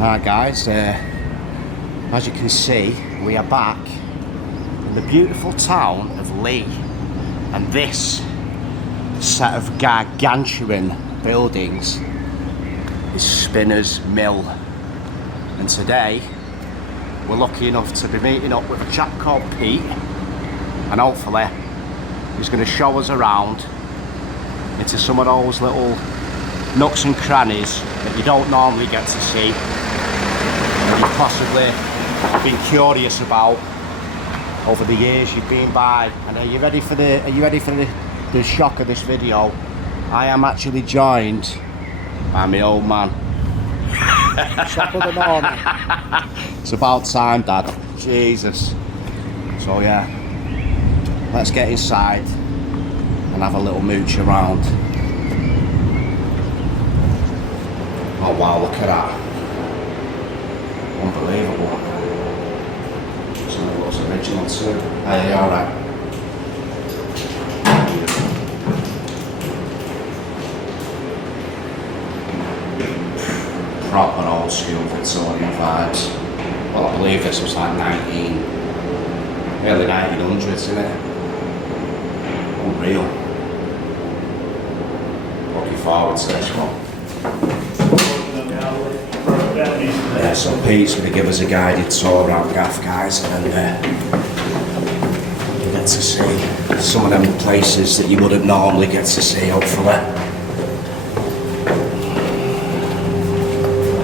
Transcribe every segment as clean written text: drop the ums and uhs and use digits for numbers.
Alright guys, as you can see, we are back in the beautiful town of Leigh, and this set of gargantuan buildings is Spinner's Mill. And today we're lucky enough to be meeting up with a chap called Pete, and hopefully he's going to show us around into some of those little nooks and crannies that you don't normally get to see, and you've possibly been curious about over the years you've been by. And are you ready for the shock of this video? I am actually joined by my old man. Shock of the morning. It's about time, Dad. Jesus. So yeah, let's get inside and have a little mooch around. Oh wow, look at that. Unbelievable. So it looks original too. Hey, alright. Proper old school Victorian vibes. Well, I believe this was like early 1900s, isn't it? Unreal. Looking forward to this one. Yeah, so Pete's going to give us a guided tour around Gaff, guys, and then you get to see some of them places that you wouldn't normally get to see, hopefully.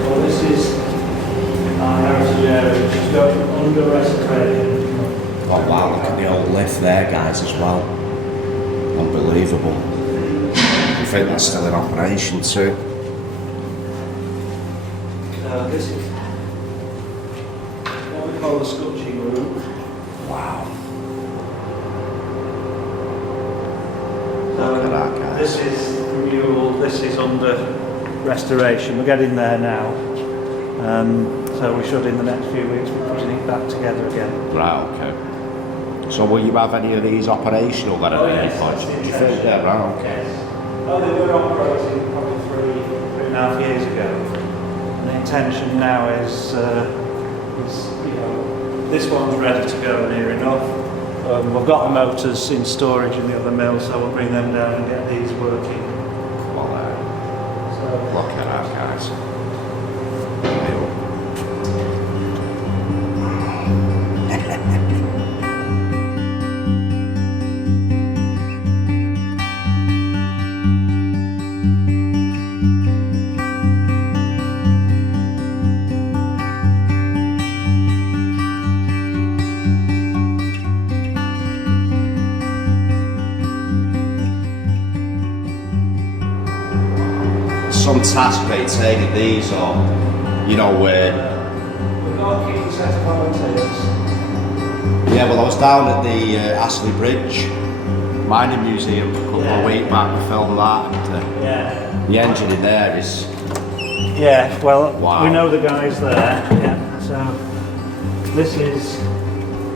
Well, this is our heritage area, which is going under restoration. Oh wow, look at the old lift there, guys, as well. Unbelievable. I think that's still in operation too. This is what we call the scutching room. Wow. So this is renewal, this is under restoration. We're getting there now. So we should, in the next few weeks, be putting it back together again. Right, okay. So will you have any of these operational then at any point? Do you think? Yeah, right, okay. Yes. Oh, they were operating probably three and a half years ago. The intention now is you know, this one's ready to go near enough. We've got the motors in storage in the other mill, so we'll bring them down and get these working. Well, look at that, guys. Some task maintaining these, or you know, We've got a keen set of volunteers. yeah. Well, I was down at the Astley Bridge Mining Museum a couple of weeks back. We filmed that, and the engine in there is. Yeah, well, wow. We know the guys there. Yeah. So this is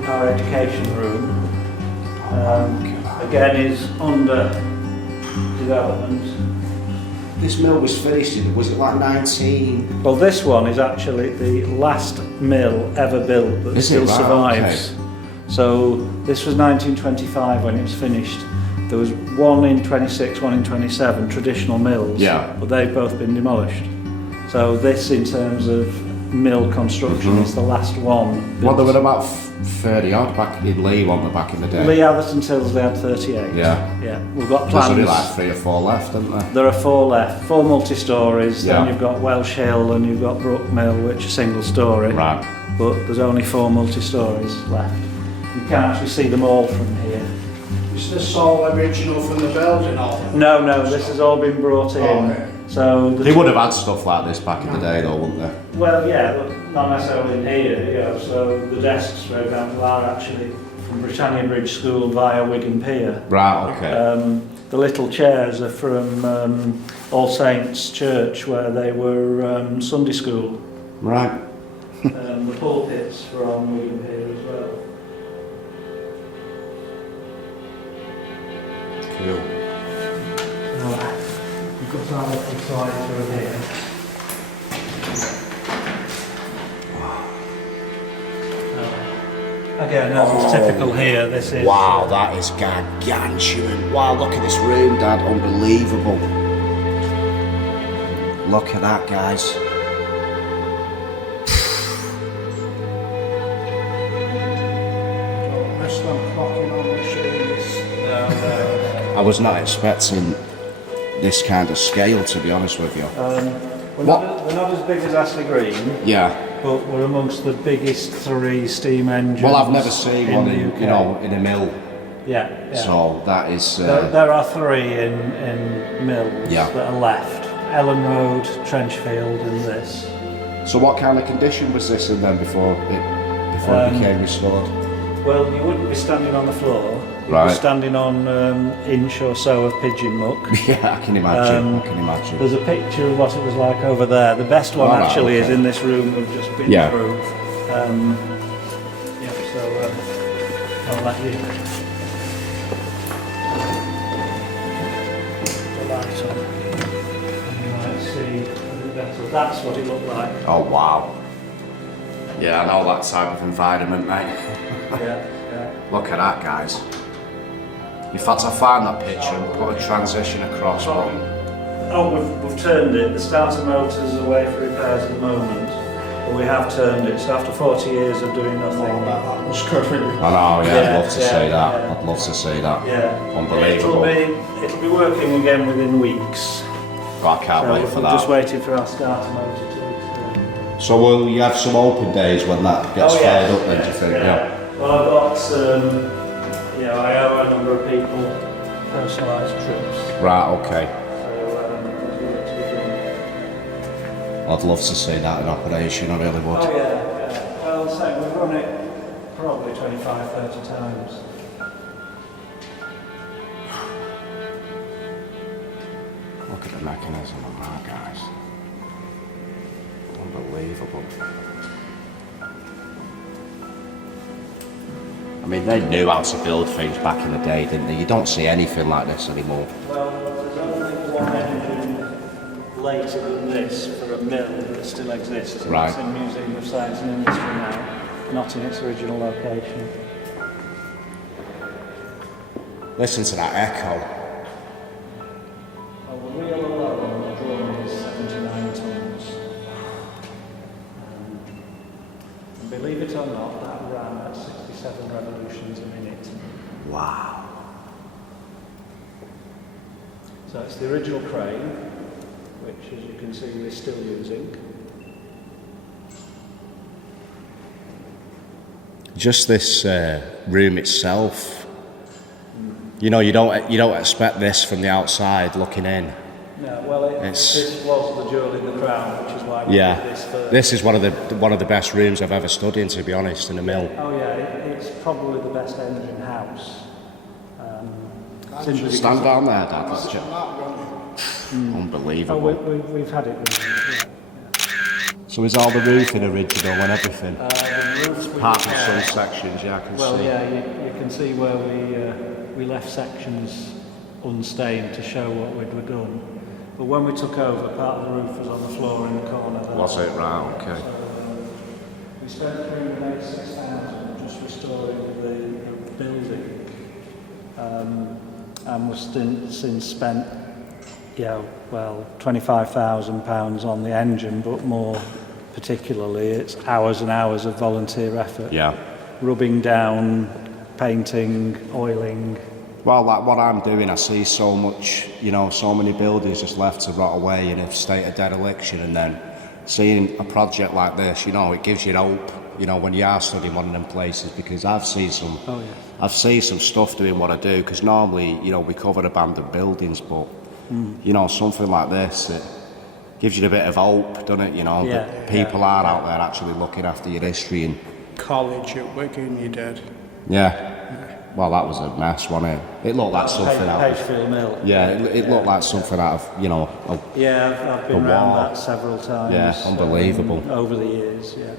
our education room. Again, is under development. This mill was finished in, was it like 19? Well, this one is actually the last mill ever built that still survives. Okay. So this was 1925 when it was finished. There was one in 26, one in 27 traditional mills, but they've both been demolished. So this, in terms of mill construction, is the last one built. Well, there were about 30 odd back in Leigh, weren't there, back in the day? Leigh Atherton Tills, they had 38. Yeah. Yeah, we've got plans. There's only like 3 or 4 left, isn't there? There are 4 left, 4 multi-stories, then you've got Welsh Hill and you've got Brook Mill, which are single story. Right. But there's only 4 multi-stories left. You can't actually see them all from here. Is this all original from the building? No, this has all been brought in. Okay. So They would have had stuff like this back in the day though, wouldn't they? Well, yeah, but not necessarily in here, you know. So the desks, for example, are actually from Britannia Bridge School via Wigan Pier. Right, okay. The little chairs are from All Saints Church, where they were Sunday school. Right. The pulpits from Wigan Pier as well. Cool. We've got our little slide through here. again, as is typical here, this is... Wow, that is gargantuan. Wow, look at this room, Dad. Unbelievable. Look at that, guys. I was not expecting this kind of scale, to be honest with you. We're not as big as Ashley Green. Yeah. But we're amongst the biggest 3 steam engines. Well, I've never seen one in, UK. you know, in a mill. Yeah. So that is. There are 3 in mills that are left: Ellen Road, Trenchfield, and this. So what kind of condition was this in then before it became restored? Well, you wouldn't be standing on the floor. Right. You'd be standing on inch or so of pigeon muck. Yeah, I can imagine. There's a picture of what it was like over there. The best one actually is in this room we've just been through. So I'll let you the light on. And you might see a bit better. That's what it looked like. Oh wow. Yeah, I know that type of environment, mate. Yeah. Look at that, guys. In fact, I found that picture and put a transition across one. Oh, we've turned it. The starter motor's away for repairs at the moment, but we have turned it. So after 40 years of doing nothing, That was good, really. I know, yeah, I'd love to see that. I'd love to see that. Yeah, Unbelievable. It'll be working again within weeks. But I can't wait for We're that. just waiting for our starter motor to. So will you have some open days when that gets fired up then, do you think? Yeah. Well, I've got, I owe a number of people personalised trips. Right, okay. So, I'd love to see that in operation, I really would. Oh yeah. Well, so we've run it probably 25, 30 times. Look at the mechanism on that, guys. Unbelievable. I mean, they knew how to build things back in the day, didn't they? You don't see anything like this anymore. Well, there's only one engine later than this for a mill that still exists. Right. It's in Museum of Science and Industry now, not in its original location. Listen to that echo. Well, the wheel alone on the drum is 79 tons. And believe it or not, that ran at 67 revolutions a minute. Wow. So it's the original crane, which, as you can see, we're still using. Just this room itself. You know, you don't expect this from the outside looking in. No, well, this was the jewel in the crown, which is why we did this first. This is one of the best rooms I've ever stood in, to be honest, in a mill. Oh yeah, it's probably the best engine house. Stand down there, Dad. Let's check. Unbelievable. Oh, we've had it. Yeah. So is all the roofing original and everything? The roofs we Apart from repaired. some sections, yeah, I can see. Well, yeah, you can see where we left sections unstained to show what we'd done. But when we took over, part of the roof was on the floor in the corner there. Was it? Right, okay. We spent £386,000 just restoring the building, and we've since spent, £25,000 on the engine, but more particularly, it's hours and hours of volunteer effort. Yeah. Rubbing down, painting, oiling. Well, like what I'm doing, I see so much, so many buildings just left to rot away in a state of dereliction, and then seeing a project like this, it gives you hope, when you are studying one of them places, because I've seen some stuff doing what I do, because normally, we cover abandoned buildings, but, something like this, it gives you a bit of hope, doesn't it, that people are out there actually looking after your history. And College at Wigan, you did. Yeah. Well, that was a mess, wasn't it? It looked like something out of... Pagefield Mill. Yeah, it looked like something out of, Yeah, I've been around that several times. Yeah, unbelievable. Over the years, yeah.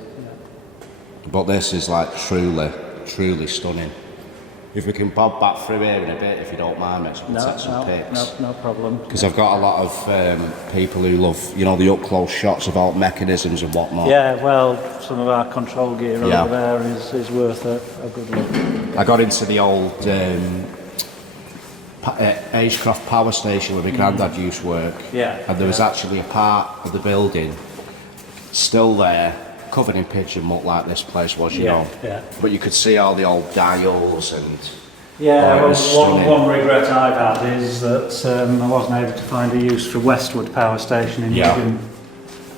But this is like truly stunning. if we can bob back through here in a bit, if you don't mind, mate, so we can take some pics. No problem. Because I've got a lot of people who love, you know, the up-close shots of all mechanisms and whatnot. Yeah, well, some of our control gear over there is worth a good look. I got into the old Agecroft power station where my granddad used to work. Yeah. And there was actually a part of the building still there, covered in pigeon muck like this place was, you know. Yeah. But you could see all the old dials and... Yeah, one regret I've had is that I wasn't able to find a use for Westwood Power Station in Wigan.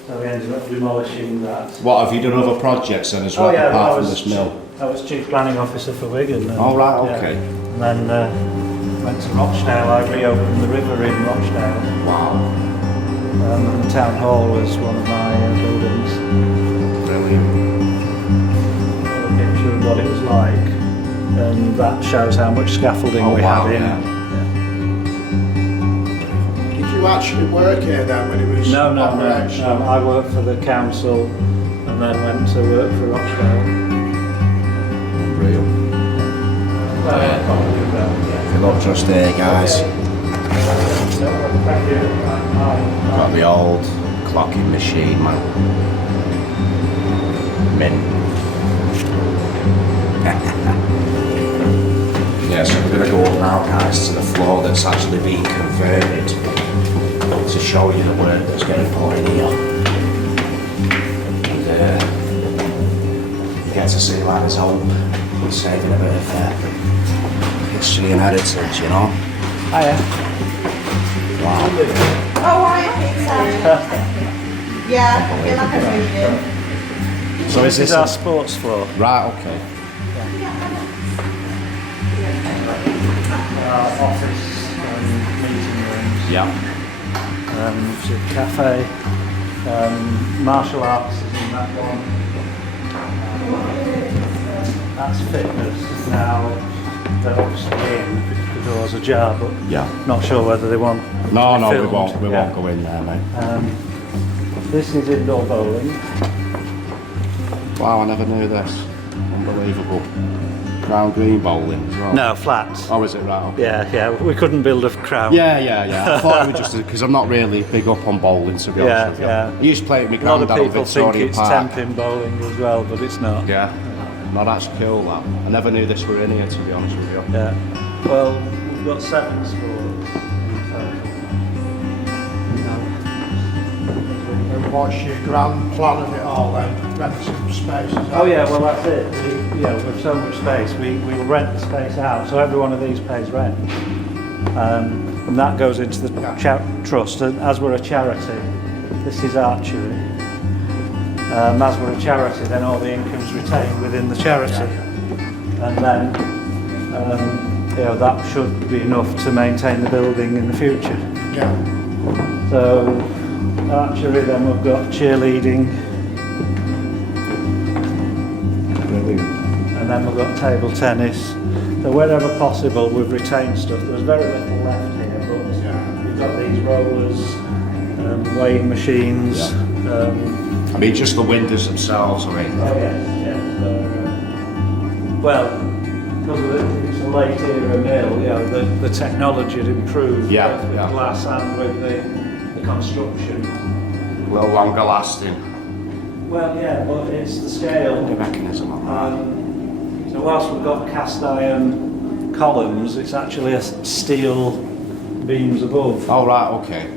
So we ended up demolishing that. What, have you done other projects then as well, apart from this mill? I was Chief Planning Officer for Wigan. Oh, right, okay. And then went to Rochdale. I reopened the river in Rochdale. Wow. And the Town Hall was one of my buildings. Brilliant. A picture of what it was like. And that shows how much scaffolding we had in. Did you actually work here then when it was No, operational? I worked for the council and then went to work for Rochdale. Real. If you look just there, guys. Got the old clocking machine, man. Mint. Yeah, so we're going to go up now, guys, to the floor that's actually being converted to show you the work that's getting put in here. And you get to see like his hope and saving a bit of history and heritage, you know? Hiya. Wow. Oh, I think so. Yeah, I feel like I moved in. So This is our sports floor. Right, okay. Our office and meeting rooms. Yeah. It's a cafe. Martial arts is in that one. That's fitness. Now they're obviously in because the door's ajar, but Yeah. not sure whether they want. No, to be we filmed. won't. We Yeah. won't go in there, mate. This is indoor bowling. Wow, I never knew this. Unbelievable. Crown green bowling as well. No, flat. Oh, is it right? Okay. Yeah. We couldn't build a crown. Yeah. I thought it was just because I'm not really big up on bowling, to be honest with you. Yeah. I used to play it with my A lot of granddad on people think Victoria it's Park. 10-pin bowling as well, but it's not. Yeah. No, that's cool, that. I never knew this were in here, to be honest with you. Yeah. Well, we've got 7 sports. And what's your grand plan of it all then? Rent some spaces? Oh yeah, well that's it. With so much space, we will rent the space out. So every one of these pays rent, and that goes into the trust. And as we're a charity, this is archery. As we're a charity, then all the income's retained within the charity, and then that should be enough to maintain the building in the future. Yeah. So archery, then we've got cheerleading. Brilliant. And then we've got table tennis. So wherever possible, we've retained stuff. There's very little left here, but we've got these rollers, weighing machines. I mean, just the windows themselves, I mean. Oh yes. Well, because it's a late era mill, the technology had improved Yeah, both with yeah. glass and with the construction. A little longer lasting. Well, yeah, but it's the scale. The mechanism on that. So whilst we've got cast iron columns, it's actually a steel beams above. Oh, right, okay.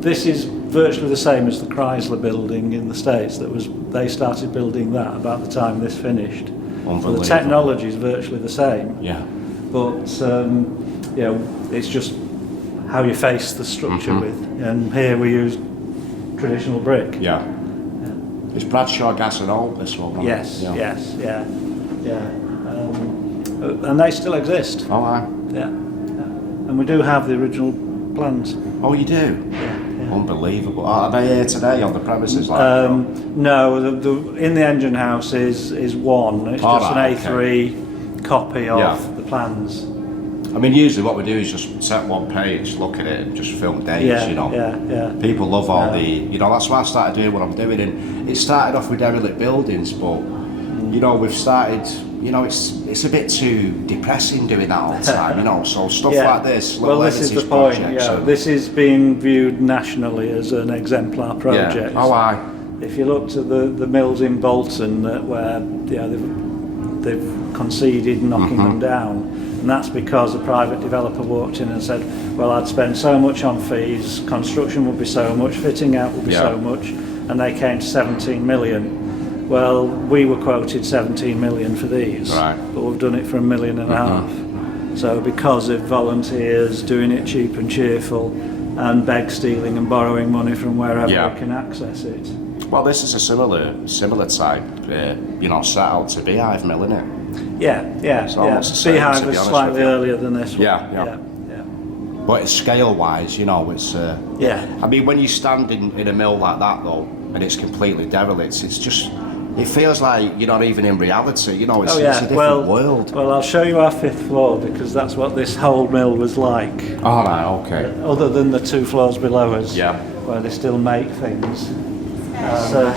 This is virtually the same as the Chrysler building in the States. They started building that about the time this finished. So the technology is virtually the same. Yeah. But it's just how you face the structure with. And here we use traditional brick. Yeah. It's Bradshaw Gas and Oil, this one. Right? Yes, Yeah. yes, yeah. And they still exist. Oh, aye. Yeah. And we do have the original plans. Oh, you do? Yeah. Unbelievable. Are they here today on the premises? No, in the engine house is one. It's just an A3 copy of the plans. I mean, usually what we do is just set one page, look at it, and just film days, you know. Yeah. People love all that's why I started doing what I'm doing. And it started off with derelict buildings, but you know, we've started, you know, it's a bit too depressing doing that all the time, you know, so stuff like this, well, this is the point, this is being viewed nationally as an exemplar project. Yeah. Oh, aye. If you look to the mills in Bolton where they've conceded knocking them down, and that's because a private developer walked in and said, well, I'd spend so much on fees, construction would be so much, fitting out would be so much, and they came to 17 million. Well, we were quoted 17 million for these, but we've done it for $1.5 million. So because of volunteers doing it cheap and cheerful, and beg stealing and borrowing money from wherever we can access it. Well, this is a similar type, you know, set out to Beehive Mill, isn't it? Yeah. Beehive was slightly earlier than this one. Yeah. But it's scale-wise, you know, it's... I mean, when you stand in a mill like that, though, and it's completely derelict, it's just... It feels like you're not even in reality, you know, it's a different world. Well, I'll show you our 5th floor, because that's what this whole mill was like. Oh, right, okay. Other than the 2 floors below us, yeah, where they still make things. So,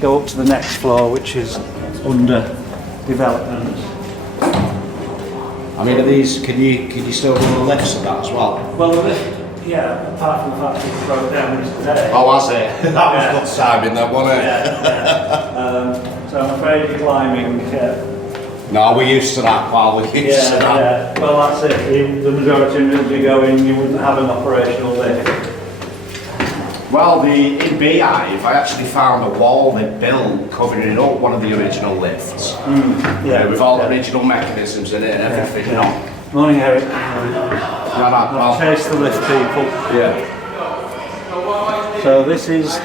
go up to the next floor, which is under development. I mean, are these, can you still do the lifts of that as well? Well, yeah, apart from the fact that it broke down today. Oh, has it? That was good timing then, wasn't it? So I'm afraid you're climbing. No, we're used to that, pal, we're used to that. Yeah. Well, that's it. The majority of mills you go in, you wouldn't have an operational lift. Well, in Beehive, I actually found a wall they built covering it up, one of the original lifts. With all the original mechanisms in it and everything, you know. Morning, Eric. I'll chase the lift people. Yeah. So this is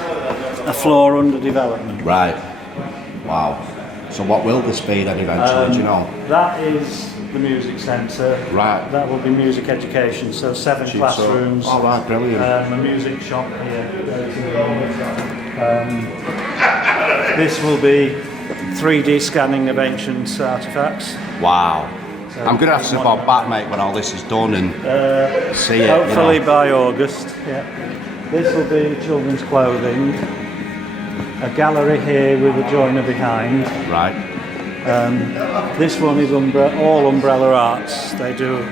a floor under development. Right. Wow. So what will this be then eventually, do you know? That is the music centre. Right. That will be music education, so 7 classrooms. Oh, right, brilliant. A music shop here. This will be 3D scanning of ancient artefacts. Wow. So I'm going to have to bob back, mate, when all this is done and see it. Hopefully by August, This will be children's clothing. A gallery here with a joiner behind. Right. This one is all Umbrella Arts. They do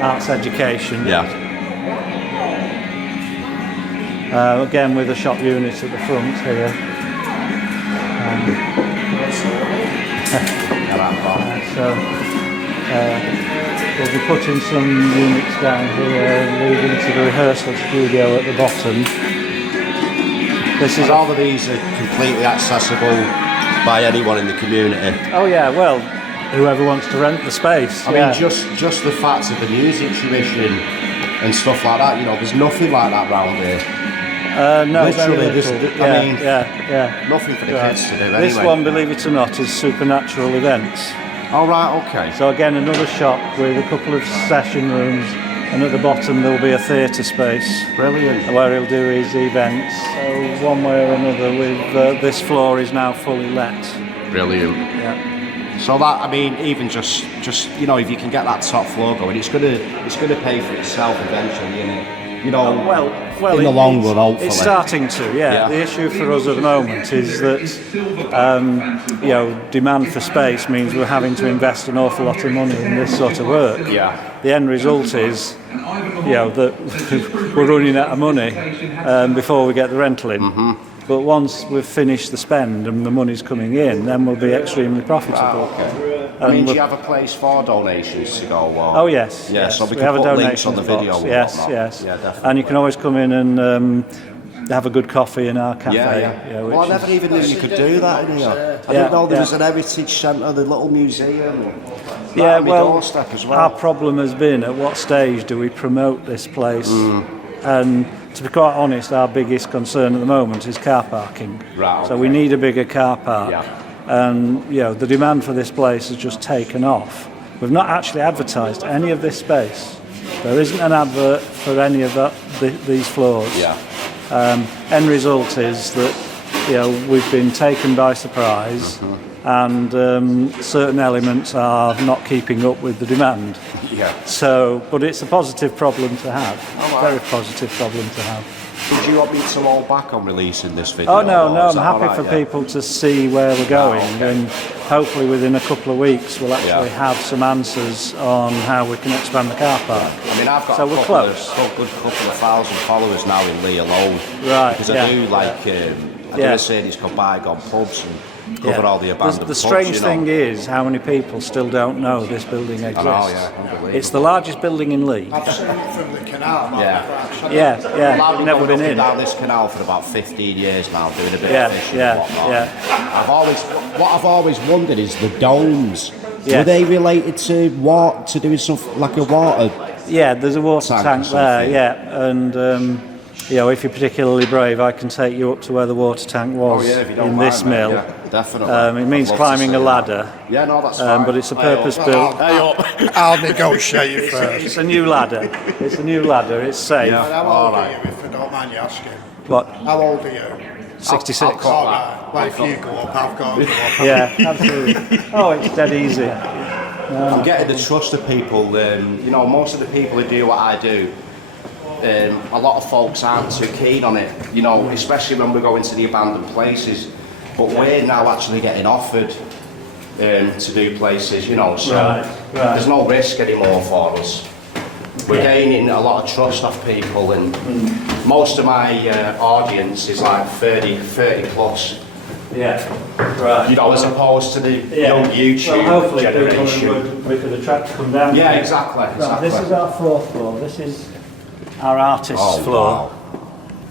arts education. Yeah. Again with a shop unit at the front here. We'll be putting some units down here, leading to the rehearsal studio at the bottom. All of these are completely accessible by anyone in the community. Oh yeah, well, whoever wants to rent the space. I mean, just the fact of the music tuition and stuff like that, you know, there's nothing like that round here. No, literally, nothing for the kids to do anyway. This one, believe it or not, is supernatural events. Oh right, okay. So again, another shop with a couple of session rooms, and at the bottom there'll be a theatre space. Brilliant. Where he'll do his events. So one way or another, with this floor is now fully let. Brilliant. Yeah. So that, I mean, even just you know, if you can get that top floor going, it's gonna pay for itself eventually, innit? You know, well, in the long run, hopefully. It's starting to, The issue for us at the moment is that, you know, demand for space means we're having to invest an awful lot of money in this sort of work. Yeah. The end result is, you know, that we're running out of money before we get the rental in. But once we've finished the spend and the money's coming in, then we'll be extremely profitable. I mean, do you have a place for donations to go? Or? Oh yes. Yeah, yes. So we can put links on the video. Yes. Yeah, definitely. And you can always come in and have a good coffee in our cafe. Yeah, well, I never even knew you could do that in here. I didn't know there was an heritage centre, the little museum. Doorstep as well. Our problem has been, at what stage do we promote this place? And to be quite honest, our biggest concern at the moment is car parking. Right, okay. So we need a bigger car park. Yeah. And you know, the demand for this place has just taken off. We've not actually advertised any of this space. There isn't an advert for any of these floors. Yeah. End result is that, you know, we've been taken by surprise. and certain elements are not keeping up with the demand. Yeah. So, but it's a positive problem to have. Oh, wow. Very positive problem to have. Did you want me to hold back on releasing this video? Oh no, or no, is I'm that all happy right, for yeah? people to see where we're going, okay. and hopefully within a couple of weeks we'll actually Yeah. have some answers on how we can expand the car park. I mean, I've got So a we're couple of close. thousand followers now in Leigh alone. Right, Because yeah. I do like, I do Yeah. a series called Bygone Pubs and cover all the abandoned The pubs, strange you know. thing is how many people still don't know this building exists. yeah, unbelievable. It's the largest building in Leigh. I've seen it from the canal. Yeah. Yeah, yeah, Well, I've you've never been been looking in. down this canal for about 15 years now, doing a bit Yeah, of fishing yeah, and whatnot. yeah. What I've always wondered is the domes. Yeah. Were they related to what? To doing something like a water? Yeah, there's a water Tank or tank there, something. yeah, and you know, if you're particularly brave, I can take you up to where the water tank was if you don't in mind, this mate, mill. yeah, definitely. It means I'd love to climbing see a that. ladder, Yeah, no, that's fine. but it's a Hey, up. purpose-built. I'll negotiate first. It's a new ladder. It's a new ladder. It's safe. Yeah. How All old are right. you, if I don't mind you asking? What? How old are you? 66. I'll cut All that. right. Well, if you go up, I've got to go up. Yeah, absolutely. Oh, it's dead easy. I'm getting the trust of people. You know, most of the people who do what I do, a lot of folks aren't too keen on it. You know, especially when we go into the abandoned places. But we're now actually getting offered to do places. You know, so Right. there's no risk anymore for us. We're gaining a lot of trust off people, and most of my audience is like 30 plus. Yeah, right. You know, as opposed to the young YouTube well, hopefully generation. we could attract to come down. Yeah, here. exactly. Right, this is our fourth floor. This is our artist's Oh, floor. wow.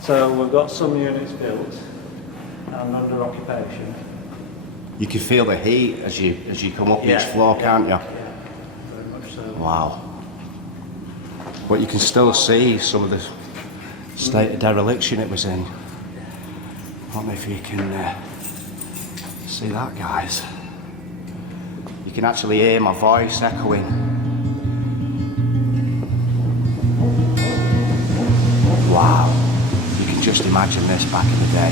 So we've got some units built and under occupation. You can feel the heat as you come up Yeah. each floor, can't you? Very much so. Wow. But you can still see some of the state of dereliction it was in. I don't know if you can see that, guys. You can actually hear my voice echoing. Wow. You can just imagine this back in the day.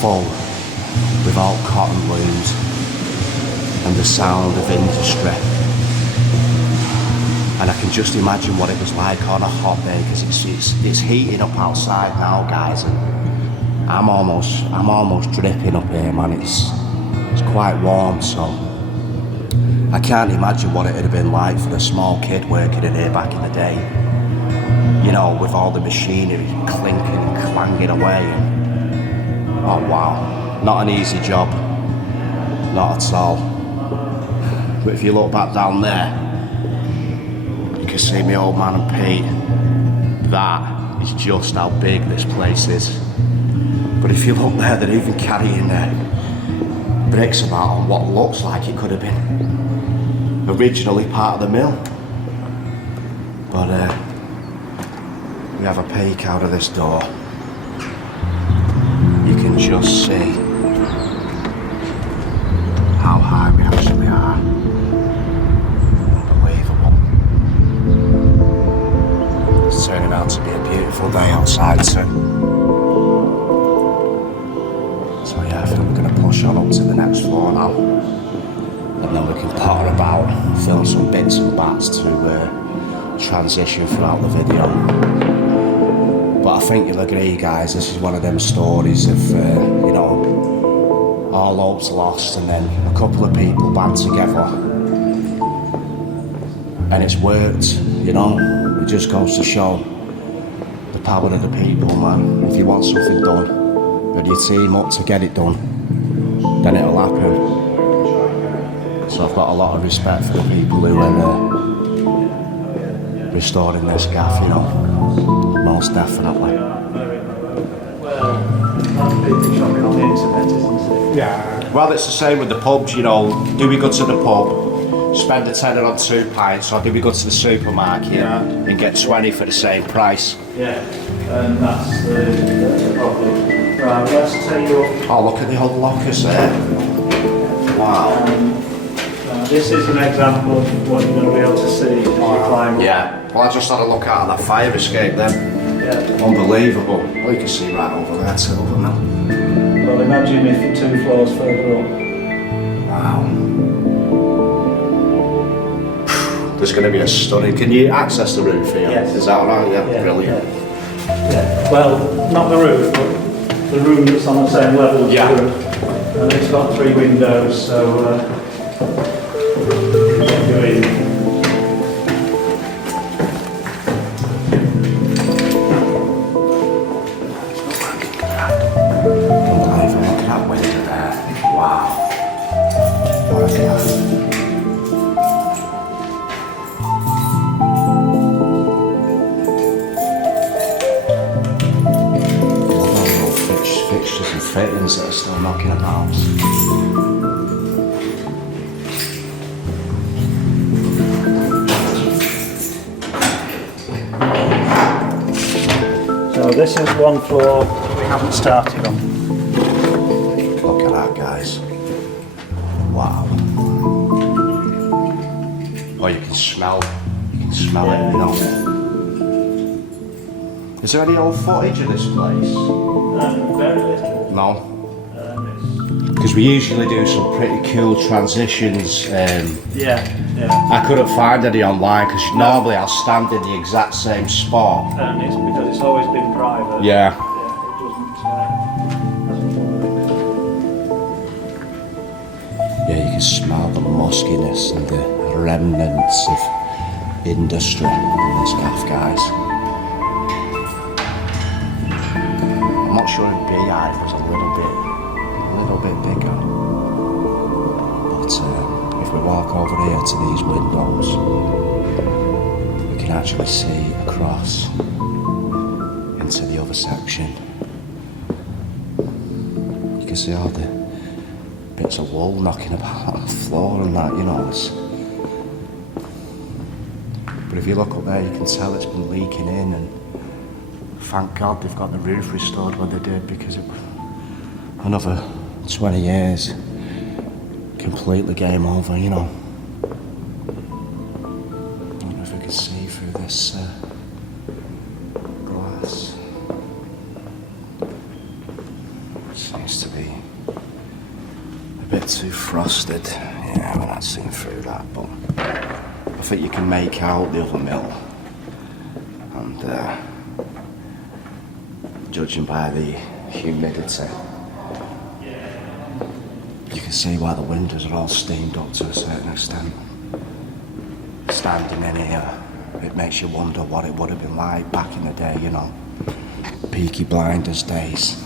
Full with old cotton looms and the sound of industry. And I can just imagine what it was like on a hot day, because it's heating up outside now, guys, and I'm almost dripping up here, man. It's quite warm, so I can't imagine what it would have been like for a small kid working in here back in the day. You know, with all the machinery clinking and clanging away. Oh wow, not an easy job, not at all. But if you look back down there, you can see me old man and Pete. That is just how big this place is. But if you look there, they're even carrying bricks about on what looks like it could have been originally part of the mill. But we have a peek out of this door. You can just see how high we actually are. Unbelievable. It's turning out to be a beautiful day outside too. So yeah, I think we're going to push on up to the next floor now, and then we can potter about, film some bits and bats to transition throughout the video. But I think you'll agree, guys, this is one of them stories of, you know, all hopes lost and then a couple of people band together. And it's worked, you know. It just goes to show the power of the people, man. If you want something done, and you team up to get it done, then it'll happen. So I've got a lot of respect for the people who are restoring this gaff, you know, most definitely. Well, that's people shopping on the internet, isn't it? Yeah. Well, it's the same with the pubs, you know. Do we go to the pub, spend a tenner on 2 pints, or do we go to the supermarket and get 20 for the same price? Yeah, and that's the problem. Right, let's take you up. Oh, look at the old lockers there. Wow. This is an example of what you're going to be able to see as you climb up. Yeah. Well, I just had a look out of that fire escape then. Yeah. Unbelievable. Well, you can see right over there too, now. Well, imagine if you're 2 floors further up. Wow. There's going to be a stunning. Can you access the roof here? Yes. Is that alright? Yeah, Yeah, brilliant. Yeah. Well, not the roof, but the room that's on the same level as Yeah. the roof. And it's got 3 windows, so you can go in. Unbelievable, look at that window there. Wow. What a view. Fixtures and fittings that are still knocking about. So this is one floor we haven't started on. Look at that, guys. Wow. Oh, you can smell it, you know. Is there any old footage of this place? Very little. No. Because we usually do some pretty cool transitions. Yeah. I couldn't find any online because normally I'll stand in the exact same spot. And it's because it's always been private. Yeah. It doesn't. Yeah, you can smell the muskiness and the remnants of industry in this gaff, guys. I'm not sure if Beehive was a little bit bigger. But if we walk over here to these windows, we can actually see across into the other section. You can see all the bits of wool knocking about on the floor and that, you know. But if you look up there, you can tell it's been leaking in, and thank God they've got the roof restored when they did, because it another 20 years, completely game over, you know. I don't know if we can see through this glass. It seems to be a bit too frosted. Yeah, we're not seeing through that, but I think you can make out the other mill. And judging by the humidity, you can see why the windows are all steamed up to a certain extent. Standing in here, it makes you wonder what it would have been like back in the day, you know. Peaky Blinders days.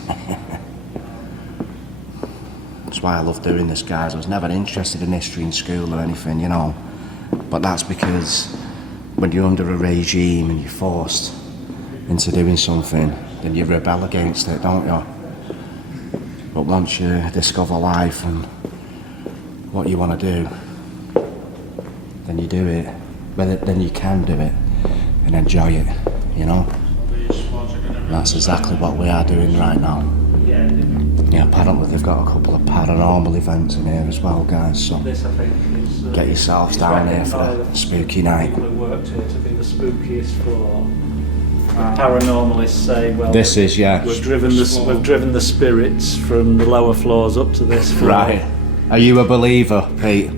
That's why I love doing this, guys. I was never interested in history in school or anything, you know. But that's because when you're under a regime and you're forced into doing something, then you rebel against it, don't you? But once you discover life and what you want to do, then you do it. Then you can do it and enjoy it, you know? And that's exactly what we are doing right now. Yeah, apparently they've got a couple of paranormal events in here as well, guys, so This, I think, is, get yourselves down here for a spooky night. People who worked here to be the spookiest floor. Paranormalists say, well, This is, yeah. we've driven the spirits from the lower floors up to this floor. Right. Are you a believer, Pete?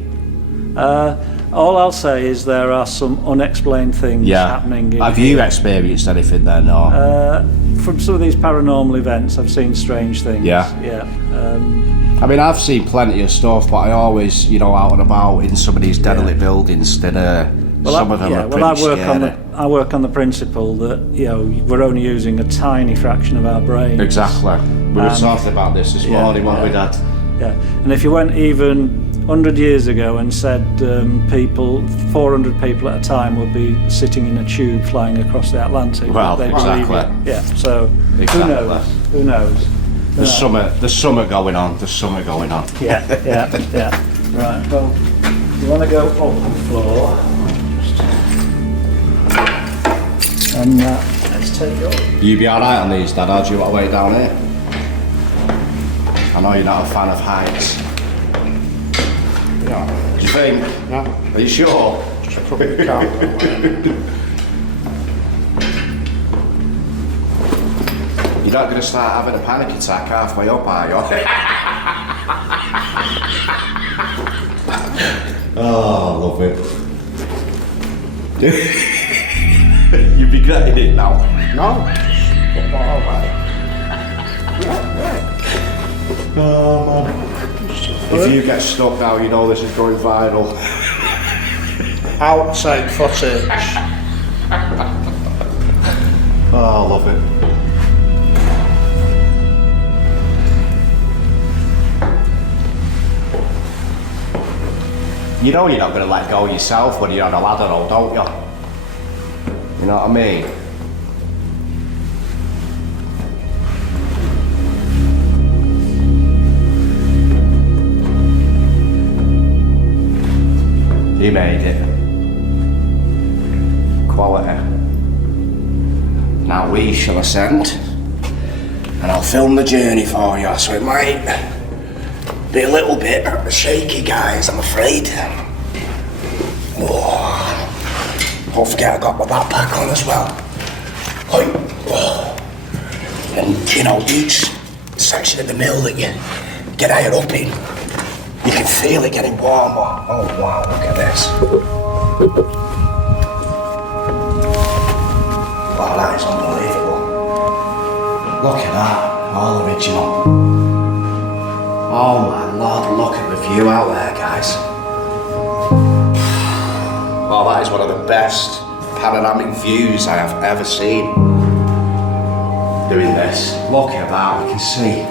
All I'll say is there are some unexplained things happening. Have you experienced anything then, or? From some of these paranormal events, I've seen strange things. Yeah. I mean, I've seen plenty of stuff, but I always, you know, out and about in some of these derelict buildings that some of them are pretty scary. I work on the principle that, you know, we're only using a tiny fraction of our brains. Exactly. We were talking about this morning, weren't we, Dad? Yeah, and if you went even 100 years ago and said 400 people at a time would be sitting in a tube flying across the Atlantic. Well, they'd exactly. believe it. Yeah, so Exactly. Who knows? There's summer going on. Yeah. Right, well, you want to go up the floor. And let's take you up. You be alright on these, Dad, or do you want to wait down here? I know you're not a fan of heights. Yeah. Do you think? No. Are you sure? Just a couple of cars. You're not going to start having a panic attack halfway up, are you? Oh, I love it. You're regretting it now. No. All right. Oh, man. If you get stuck now, you know this is going viral. Outside footage. Oh, I love it. You know you're not going to let go yourself when you're on a ladder, though, don't you? You know what I mean? You made it. Quality. Now we shall ascend, and I'll film the journey for you, so it might be a little bit shaky, guys, I'm afraid. Oh, don't forget I got my backpack on as well. And you know, each section of the mill that you get higher up in, you can feel it getting warmer. Oh wow, look at this. Wow, that is unbelievable. Look at that, all original. Oh my lord, look at the view out there, guys. Well, that is one of the best panoramic views I have ever seen. Doing this, look at that, we can see.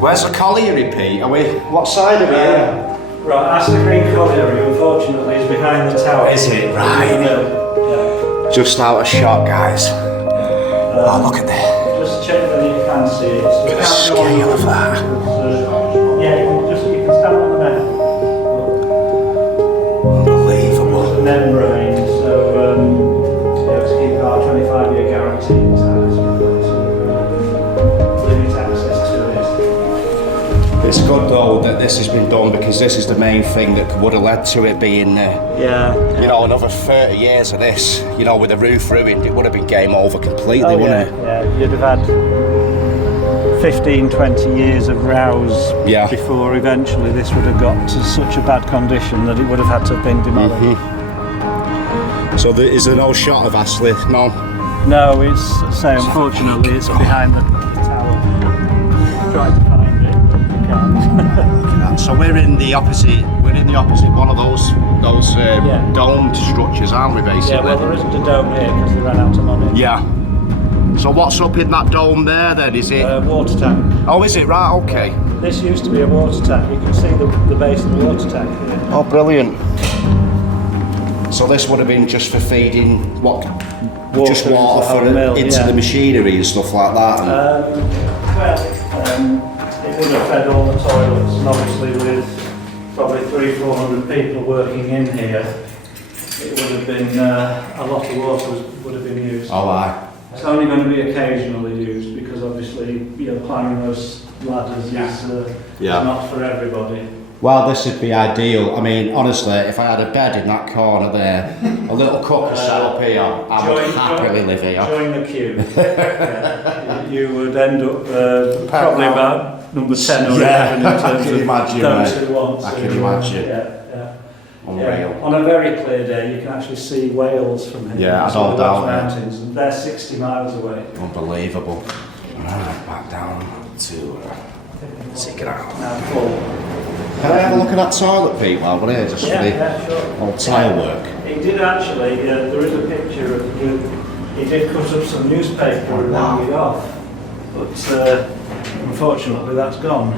Where's the colliery, Pete? Are we, what side are we in? Right, that's the Green Colliery, unfortunately, is behind the tower. Is it? Right. Yeah. Just out of shot, guys. Oh, look at that. Just check whether you can see it. Look at the scale of that. Yeah, you can stand on the net. Unbelievable. The membrane, so to keep our 25-year guarantee intact. Limit access to it. It's good though that this has been done, because this is the main thing that would have led to it being, you know, another 30 years of this, you know, with the roof ruined, it would have been game over completely, wouldn't it? Yeah, you'd have had 15, 20 years of rows before eventually this would have got to such a bad condition that it would have had to have been demolished. So is there no shot of Astley? No? No, it's, say, unfortunately, it's behind the tower. Try to find it, but you can't. Look at that. So we're in the opposite one of those domed structures, aren't we, basically? Yeah, well, there isn't a dome here because they ran out of money. Yeah. So what's up in that dome there then? Is it? Water tank. Oh, is it? Right, okay. This used to be a water tank. You can see the base of the water tank here. Oh, brilliant. So this would have been just for feeding water into the machinery and stuff like that? It would have fed all the toilets, and obviously with probably 300-400 people working in here, it would have been, a lot of water would have been used. Oh, aye. It's only going to be occasionally used because obviously, climbing those ladders is not for everybody. Well, this would be ideal. I mean, honestly, if I had a bed in that corner there, a little cooker set up here, I would happily live here. Join the queue. You would end up probably about number 10 or 11 in terms of those who want to. I can imagine. Unreal. On a very clear day, you can actually see Wales from here. Yeah, I don't doubt it. Mountains, and they're 60 miles away. Unbelievable. Right, back down to take it out. Now full. Can I have a look at that toilet, Pete, while we're here, just for the sure. old tile work? He did actually, there is a picture of he did cut up some newspaper and hang it off, but unfortunately that's gone.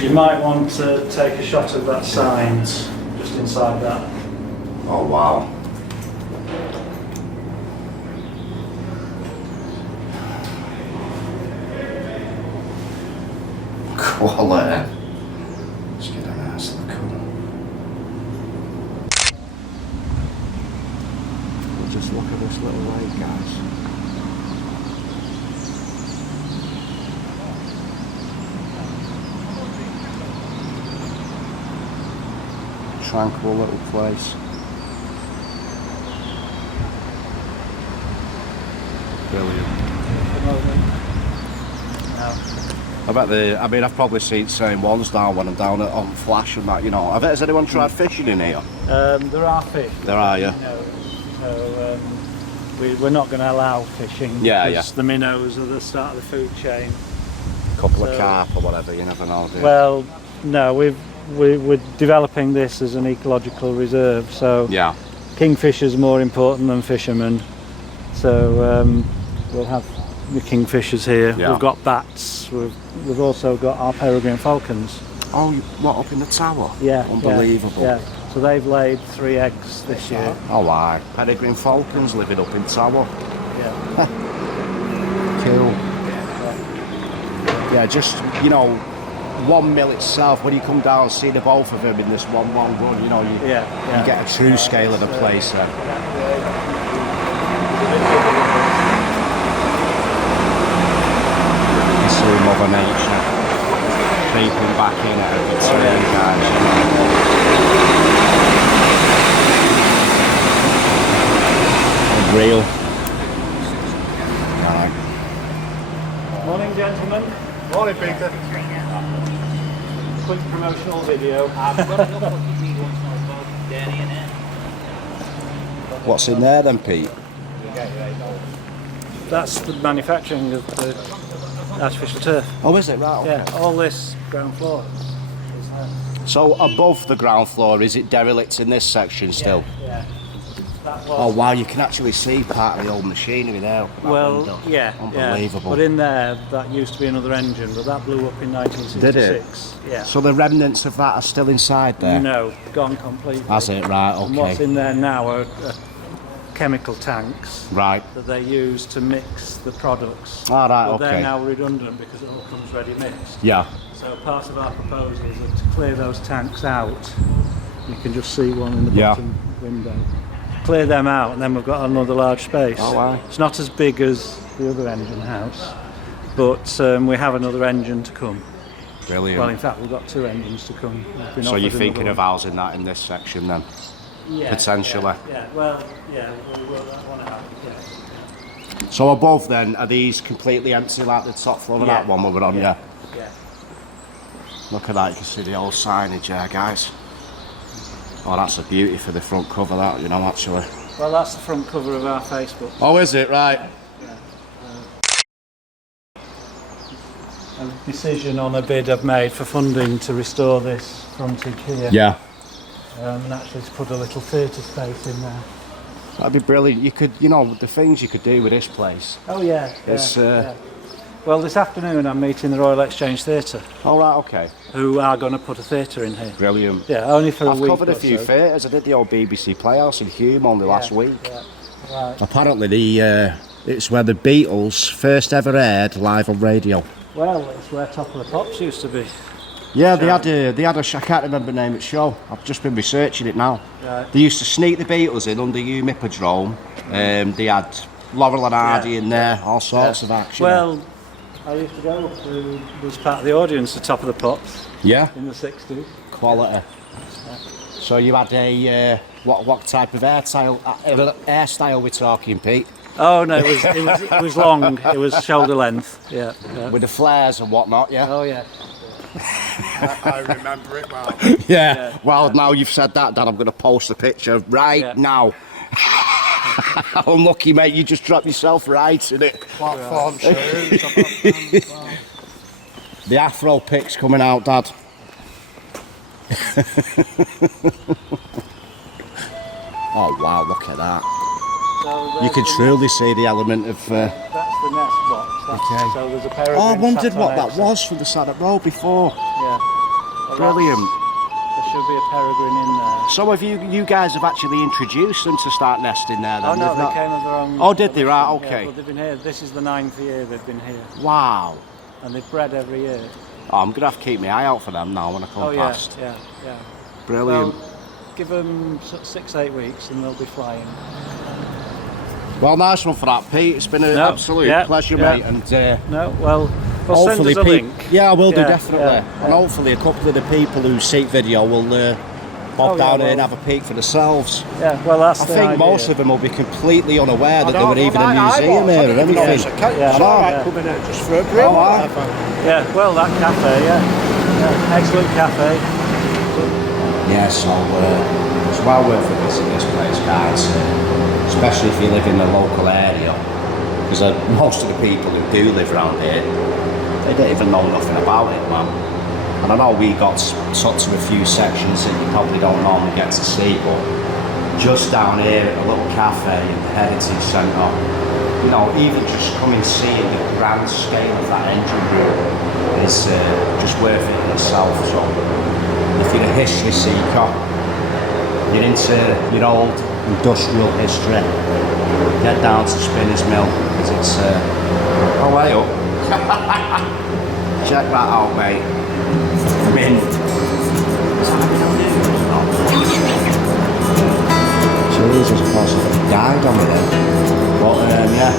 You might want to take a shot of that sign just inside that. Oh wow. Quality. Let's get a nice look. We'll just look at this little lake, guys. Tranquil little place. Brilliant. moment. No. I mean, I've probably seen the same ones now when I'm down on Flash and that, you know. Has anyone tried fishing in here? There are fish. There are, yeah. So we're not going to allow fishing. Yeah, because the minnows are the start of the food chain. A couple of carp or whatever, you never know, do you? Well, no, we're developing this as an ecological reserve, so yeah. kingfishers are more important than fishermen. So we'll have the kingfishers here. Yeah. We've got bats. We've also got our peregrine falcons. Oh, what, up in the tower? Yeah. Unbelievable. Yeah. So they've laid 3 eggs this year. Oh, aye. Peregrine falcons living up in tower. Yeah. Cool. Yeah, just, you know, 1 mil itself, when you come down and see the both of them in this one run, you know, you get a true scale of the place there. You see Mother Nature creeping back in at every turn, guys. Unreal. Right. Morning, gentlemen. Morning, Peter. Quick promotional video. What's in there then, Pete? That's the manufacturing of the artificial turf. Oh, is it? Right, okay. Yeah, all this ground floor is there. So above the ground floor, is it derelict in this section still? Yeah. That was, Oh wow, you can actually see part of the old machinery there. That well, window. yeah. Unbelievable. Yeah. But in there, that used to be another engine, but that blew up in 1966. Did it? Yeah. So the remnants of that are still inside there? No, gone completely. Has it? Right, And what's okay. in there now are chemical tanks Right. that they use to mix the products. All right, But okay. they're now redundant because it all comes ready mixed. Yeah. So part of our proposal is that to clear those tanks out, you can just see one in the Yeah. bottom window. Clear them out and then we've got another large space. Oh, wow. It's not as big as the other engine house, but we have another engine to come. Brilliant. Well, in fact, we've got 2 engines to come. We've been So offered you're thinking another of one. housing that in this section then? Yeah, potentially? Yeah, well, yeah, we will want to have it, yeah. So above then, are these completely empty like the top floor of Yeah. that one we were on? Yeah. Yeah. Look at that, you can see the old signage there, guys. Oh, that's a beauty for the front cover, that, you know, actually. Well, that's the front cover of our Facebook. Oh, is it? Right. A decision on a bid I've made for funding to restore this frontage here. Yeah. And actually to put a little theatre space in there. That'd be brilliant. You could, you know, the things you could do with this place. Oh yeah. It's, yeah. Well, this afternoon I'm meeting the Royal Exchange Theatre, All right, okay. who are going to put a theatre in here. Brilliant. Yeah, only for a I've week. covered a or few so. theatres. I did the old BBC Playhouse in Hume only last week. Yeah. Right. Apparently, it's where the Beatles first ever aired live on radio. Well, it's where Top of the Pops used to be. Yeah, they had a I can't remember the name of the show. I've just been researching it now. Right. They used to sneak the Beatles in under Hume Hippodrome. They had Laurel and Hardy in there, all sorts of action. Well, I used to go to, was part of the audience at Top of the Pops yeah, in the 60s. quality. So you had a what type of hairstyle we're talking, Pete? Oh no, it was long. It was shoulder length. Yeah. With the flares and whatnot, yeah. Oh yeah. I remember it well. Yeah. Well, now you've said that, Dan, I'm going to post the picture right now. Unlucky, mate. You just dropped yourself right in it. Platform shoes. The Afro pics coming out, Dad. Oh wow, look at that. So You can truly see the element of. That's the nest box. Okay. So there's a peregrine. Oh, I wondered sat what on that it. was from the side of the road before. Yeah. Well, Brilliant. There should be a peregrine in there. So have you guys have actually introduced them to start nesting there then? Oh no, They've they not- came of their own. Oh, did they? Right, Yeah, okay. well, they've been here. This is the 9th year they've been here, Wow. and they've bred every year. Oh, I'm going to have to keep my eye out for them now when I come Oh yeah, past. yeah. Brilliant. Well, give them 6-8 weeks, and they'll be flying. Well, nice one for that, Pete. It's been an No, absolute yeah, pleasure, yeah. mate. And No, well, send hopefully, us a link. Yeah, I will do Yeah, definitely. yeah, And hopefully, a couple of the people who see video will bob Oh, yeah, down here and well- have a peek for themselves. Yeah, well, that's I the think idea. most of them will be completely unaware that there were even a I museum was. I here or didn't know it was anything. a ca- Yeah. It's all right Yeah. coming out just for a grill Oh, or aye. whatever. Yeah, well, that cafe, yeah. Excellent cafe. Yeah, so it's well worth a visit this place, guys. Especially if you live in the local area. Because most of the people who do live around here, they don't even know nothing about it, man. And I know we got sort to a few sections that you probably don't normally get to see, but just down here at a little cafe in the Heritage Centre, you know, even just coming seeing the grand scale of that engine room is just worth it in itself. So if you're a history seeker, you're into your old industrial history, get down to Spinners Mill, because it's oh way up. Check that out, mate. Mint. Jesus Christ, I died on me then. But yeah,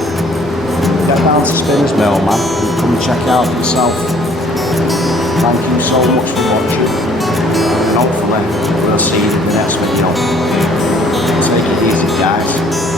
get down to Spinners Mill, man. Come and check it out for yourself. Thank you so much for watching. And hopefully we'll see you in the next video. Take it easy, guys.